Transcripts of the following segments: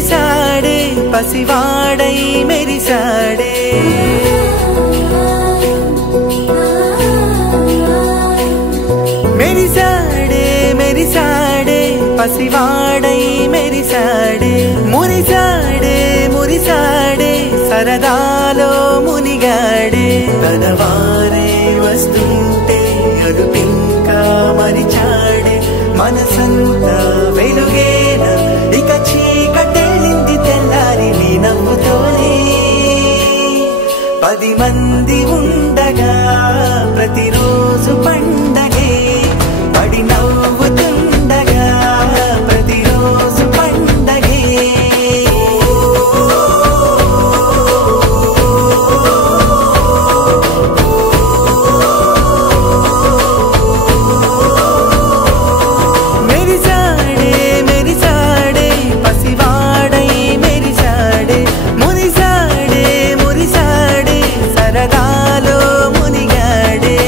మెరిసాడే పసివాడై మెరిసాడే మెరిసాడే మెరిసాడే పసివాడై మెరిసాడే మురిసాడే మురిసాడే సరదాలో మునిగాడే తనవారే వస్తుంటే అరుపింకా మరిచాడే మనసంతా వెలుగేన ఇక చీకటెళ్ళింది తెల్లారి నీ నవ్వుతోనే 10 మంది ఉండగా ప్రతిరోజు పండగే పడి నవ్వుతుండగా ప్రతిరోజు పండగే మెరిసాడే మెరిసాడే పసివాడై మెరిసాడే మురిసాడే మురిసాడే సరదాలో మునిగాడే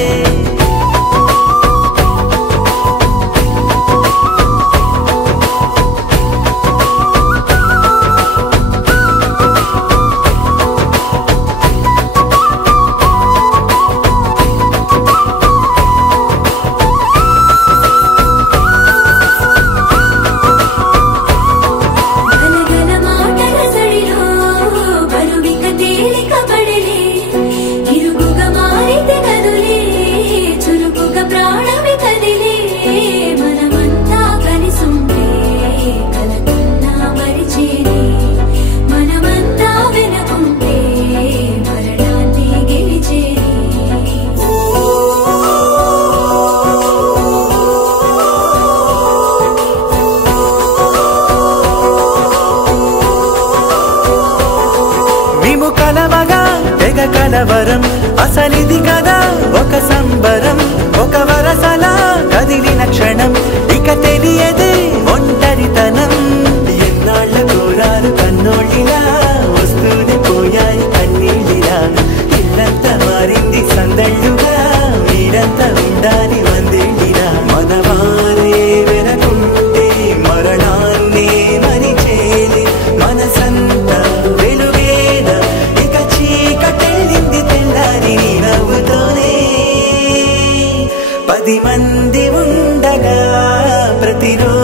కలవరం అసలిది కదా ఒక సంబరం ఒక వరసలా కదిలిన క్షణం ఇక తెలియదే ఒంటరితనం ఎన్నాళ్ళ కోరాలు కన్నోళ్ళిలా వస్తూనే పోయాయి కన్నీళ్ళిలా ఇల్లంతా మారింది సందళ్ళుగా మీరంతా ఉండాలి వందేళ్ళిలా మనవారే వెనకుంటే మరణాన్నే మరిచేది మనసంతా వెలుగేన ఇక చీకటెళ్ళింది తెల్లారి నీ నవ్వుతోనే 10 మంది ఉండగా ప్రతిరోజు